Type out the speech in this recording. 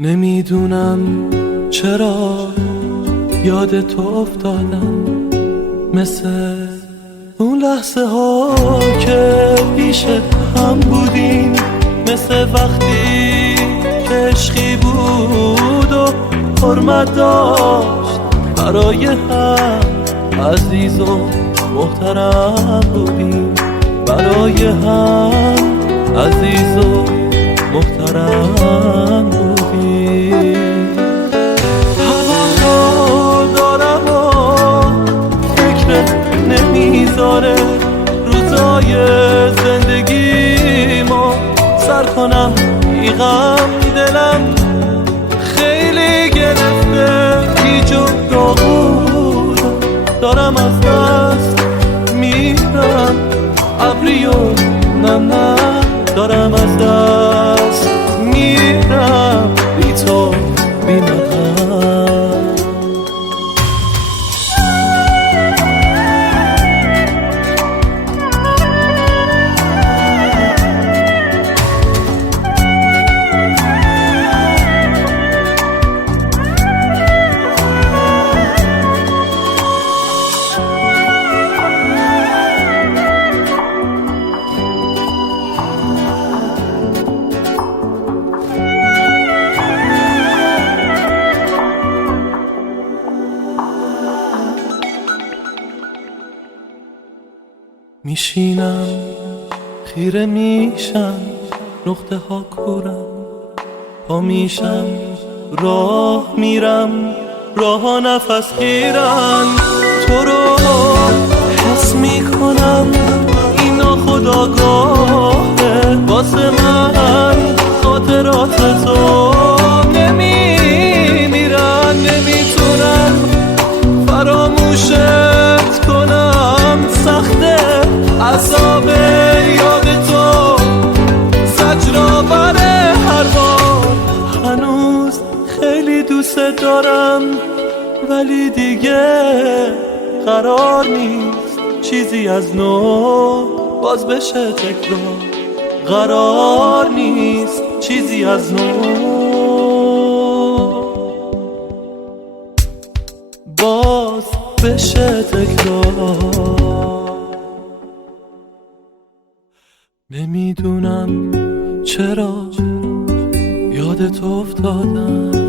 نمیدونم چرا یاد تو افتادم، مثل اون لحظه ها که پیش هم بودیم، مثل وقتی که عشقی بود و حرمت داشت برای هم، عزیز و محترم بودیم برای هم، عزیز و محترم بودیم. هوا رو دارم و فکر نمیذاره روزای زندگی ما سر کنم، بیغم دلم خیلی گرفته، هیچ و داغودم دارم از دست میرم، ابری و نم نم دارم از دست میرم، بی تو بی مهم. میشینم خیره میشم، نقطه ها کورم، پا میشم راه میرم، راه ها نفس گیرن، تو رو حس میکنم، این ناخودآگاهه واسه من، خاطرات تو نمیمیرن، نمیتونم فراموشت کنم، سخته عذاب یاد تو، زجرآور هر بار، هنوز خیلی دوست دارم ولی دیگه قرار نیست چیزی از نو باز بشه تکرار، قرار نیست چیزی از نو باز بشه تکرار. نمیدونم چرا یاد تو افتادم.